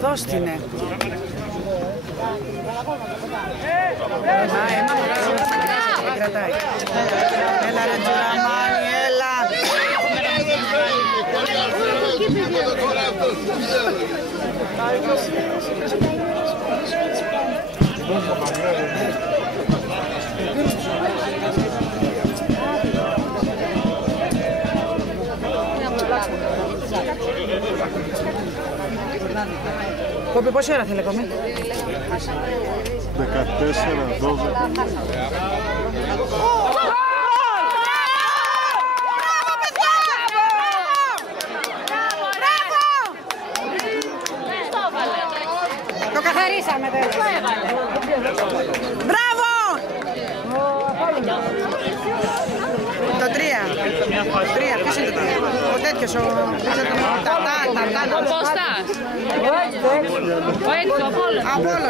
Δώσ' την. Κρατάει. Έλα ρε Τζουραμάνι, έλα. Κόπη, πόση ώρα θέλει ακόμη? 14, 12. Το καθαρίσαμε τέλος. Μπράβο! Το 3. Ποιος είναι το 3? Ο τέτοιος, ο Τατάν. Ο Κώστας. Ο Απόλλωνας.